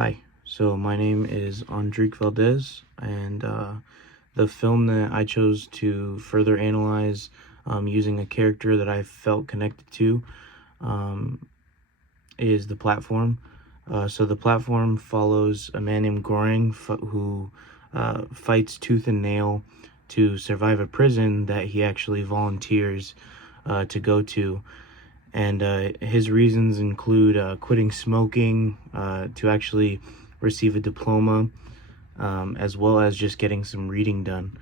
Hi, so my name is Andrik Valdez, and the film that I chose to further analyze using a character that I felt connected to um, is The Platform. So The Platform follows a man named Goring who fights tooth and nail to survive a prison that he actually volunteers to go to, and his reasons include quitting smoking to actually receive a diploma, as well as just getting some reading done.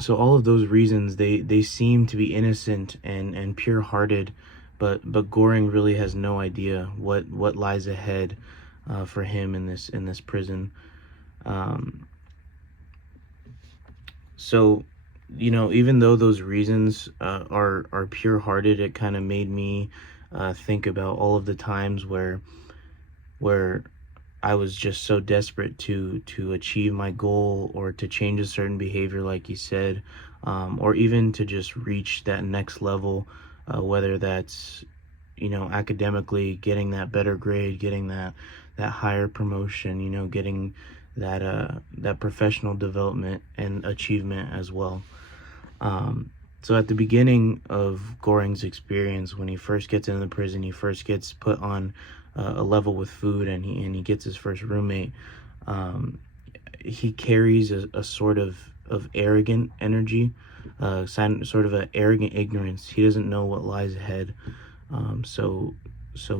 So all of those reasons, they seem to be innocent and pure-hearted, but Goring really has no idea what lies ahead for him in this prison. Um, so even though those reasons are pure-hearted, it kind of made me think about all of the times where I was just so desperate to achieve my goal, or to change a certain behavior, like you said, or even to just reach that next level, whether that's academically, getting that better grade, getting that higher promotion, getting that professional development and achievement as well. Um, so at the beginning of Goring's experience, when he first gets into the prison, he first gets put on a level with food, and he gets his first roommate. Um, he carries a sort of arrogant energy, sort of an arrogant ignorance. He doesn't know what lies ahead. So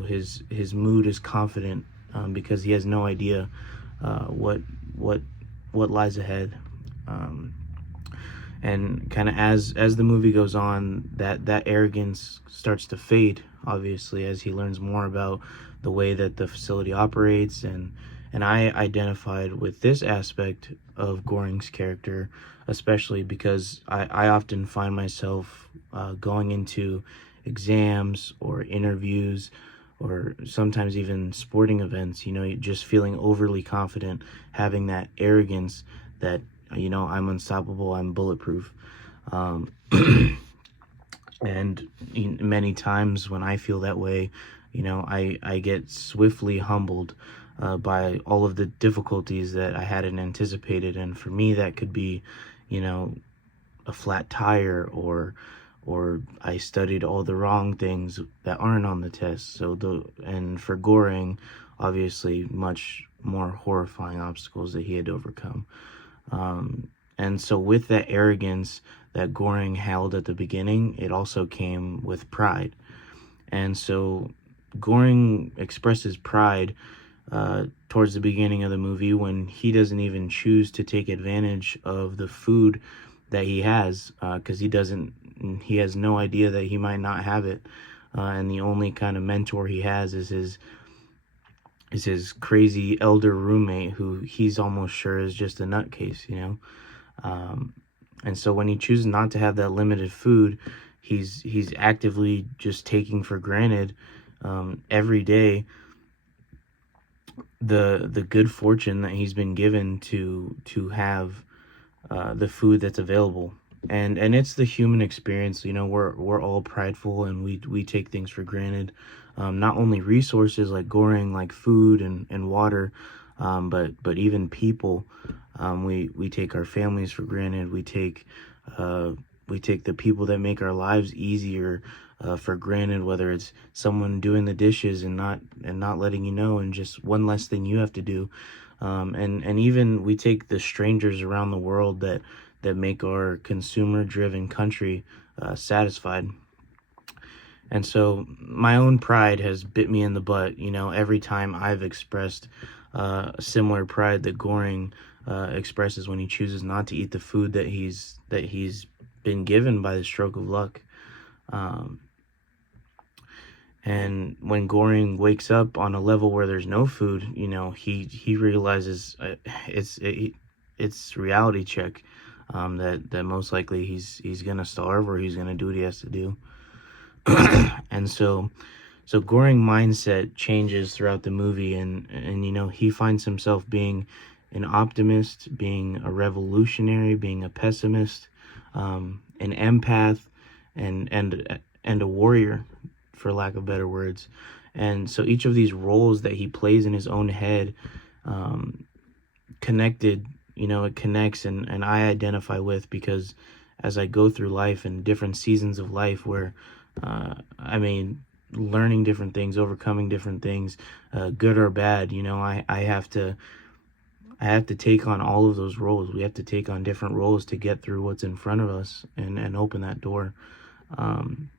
his mood is confident, because he has no idea what what what lies ahead. Um, and kind of as the movie goes on, that arrogance starts to fade, obviously, as he learns more about the way that the facility operates. And I identified with this aspect of Goring's character, especially because I often find myself going into exams or interviews, or sometimes even sporting events, just feeling overly confident, having that arrogance that I'm unstoppable, I'm bulletproof. Um, and many times when I feel that way, I get swiftly humbled by all of the difficulties that I hadn't anticipated. And for me, that could be, you know, a flat tire, or I studied all the wrong things that aren't on the test. And for Goring, obviously much more horrifying obstacles that he had to overcome. And so with that arrogance that Goring held at the beginning, it also came with pride. And so Goring expresses pride towards the beginning of the movie, when he doesn't even choose to take advantage of the food that he has, because he has no idea that he might not have it. And the only kind of mentor he has is his crazy elder roommate, who he's almost sure is just a nutcase. Um, and so when he chooses not to have that limited food, he's actively just taking for granted every day the good fortune that he's been given to have the food that's available. And it's the human experience. We're all prideful, and we take things for granted. Not only resources like Goring, like food and water, but even people. We take our families for granted. We take the people that make our lives easier for granted, whether it's someone doing the dishes and not letting you know, and just one less thing you have to do. And even we take the strangers around the world that make our consumer driven country satisfied. And so my own pride has bit me in the butt, every time I've expressed a similar pride that Goring expresses when he chooses not to eat the food that he's been given by the stroke of luck. Um, and when Goring wakes up on a level where there's no food, he realizes it's reality check, that most likely he's gonna starve, or he's gonna do what he has to do. And so Goring mindset changes throughout the movie, and he finds himself being an optimist, being a revolutionary, being a pessimist, an empath, and a warrior, for lack of better words. And so each of these roles that he plays in his own head, um, connected, it connects, and I identify with, because as I go through life and different seasons of life where, I mean, learning different things, overcoming different things, good or bad, I have to take on all of those roles. We have to take on different roles to get through what's in front of us and open that door. Um,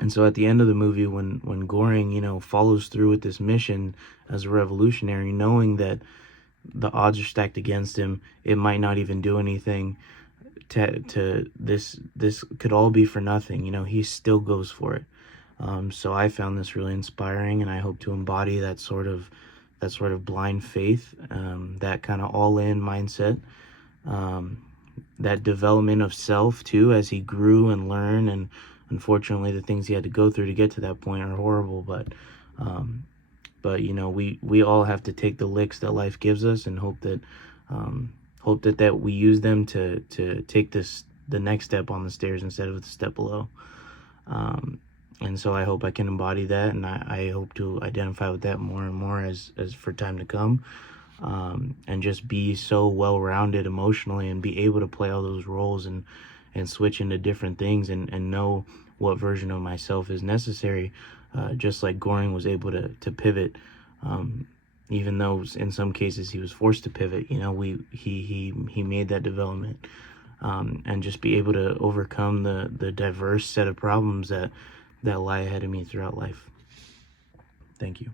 and so at the end of the movie, when Goring, follows through with this mission as a revolutionary, knowing that the odds are stacked against him, it might not even do anything, to this could all be for nothing. He still goes for it. So I found this really inspiring, and I hope to embody that sort of blind faith, that kind of all-in mindset, um, that development of self too, as he grew and learned. And unfortunately, the things he had to go through to get to that point are horrible. Um, but we all have to take the licks that life gives us, and hope that we use them to take the next step on the stairs instead of the step below. Um, and so I hope I can embody that, and I hope to identify with that more and more as for time to come, and just be so well-rounded emotionally, and be able to play all those roles, and switch into different things, and know what version of myself is necessary, just like Goring was able to pivot, even though in some cases he was forced to pivot. He made that development, and just be able to overcome the diverse set of problems that lie ahead of me throughout life. Thank you.